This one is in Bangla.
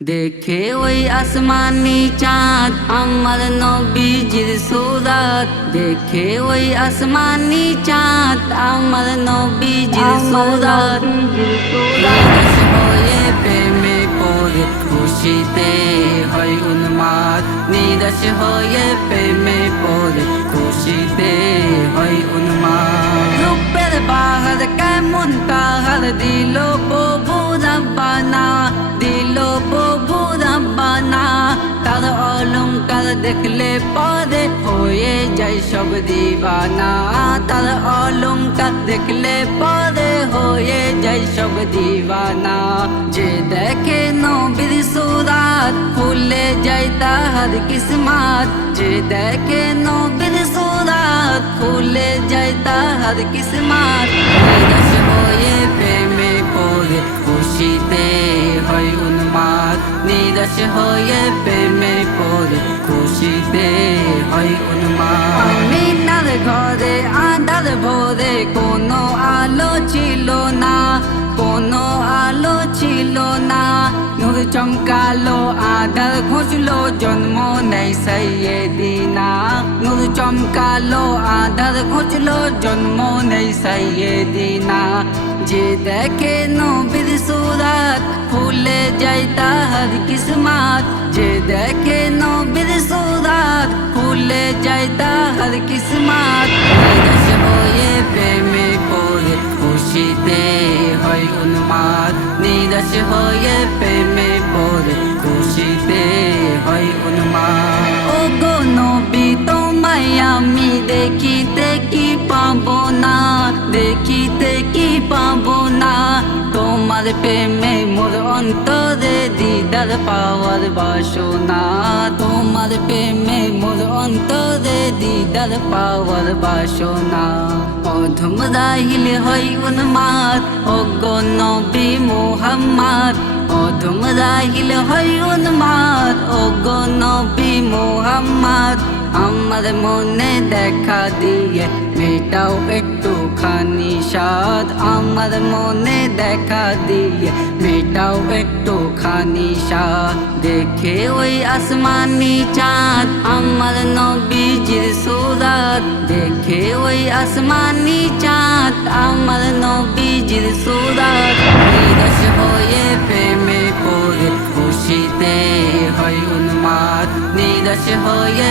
দেখে ওই আসমানি চাঁদ আমার নবীজির সুরাত। দেখে ওই আসমানি চাঁদ আমার নবীজির সুরাত। নিরাশ হয়ে প্রেমে পড়ে খুশিতে হয় উন্মাদ। নিরাশ হয়ে প্রেমে পড়ে খুশিতে হয় উন্মাদ। রূপের বাহার কেমন তাহার দিল প্রভু রব্বানা, দিল প্রভু রব্বানা। তার অলংকার দেখলে পরে হয়ে যায় সব দিবানা। তার অলংকার দেখলে পরে হয়ে যায় সব দিবানা। যে দেখে নবীর সুরাত খুলে যায় তাহার কিসমত। যে দেখে নবীর সুরাত খুলে যায় তাহার কিসমত। নিরাশ হয়ে প্রেমে পড়ে খুশিতে হয় উন্মাদ। নিরাশ হয়ে প্রেমে পড়ে খুশিতে হয় উন্মাদ। আমিনার ঘরে আঁধার ভরে কোনো আলো ছিল না, কোনো আলো ছিল না। নূর চমকালো আঁধার ঘুচলো জন্ম নেই সাইয়েদিনা। নূর চমকালো আঁধার ঘুচলো জন্ম নেই সাইয়েদিনা। যে দেখে নবীর সুরাত খুলে যায় তাহার কিসমত। যে দেখে নবীর সুরাত খুলে যায় তাহার কিসমত। নিরাশ হয়ে প্রেমে পড়ে খুশিতে হয় উন্মাদ। নিরাশ হয়ে প্রেমে পড়ে খুশিতে হয় উন্মাদ। ও গো নবী তোমায় আমি দেখিতে কি পাবো না, দেখিতে কি পাবো না। তোমার প্রেমে মোর অন্তরে দিদার পাওয়ার বাসনা। তোমার প্রেমে মোর অন্তরে দিদার পাওয়ার বাসনা। অধম রাহিল হয় উন্মাদ ও গো নবী মুহাম্মদ। অধম রাহিল হয় উন্মাদ ও গো নবী মুহাম্মদ। আমার মনে দেখা দিয়ে মেটাও একটুখানি সাদ। আমার মনে দেখা দিয়ে মেটাও একটুখানি সাদ। দেখে ওই আসমানি চাঁদ আমার নবীজির সুরাত। দেখে ওই আসমানি চাঁদ আমার নবীজির সুরাত। নিরাশ হয়ে প্রেমে পড়ে খুশিতে হয় উন্মাদ। নিরাশ হয়ে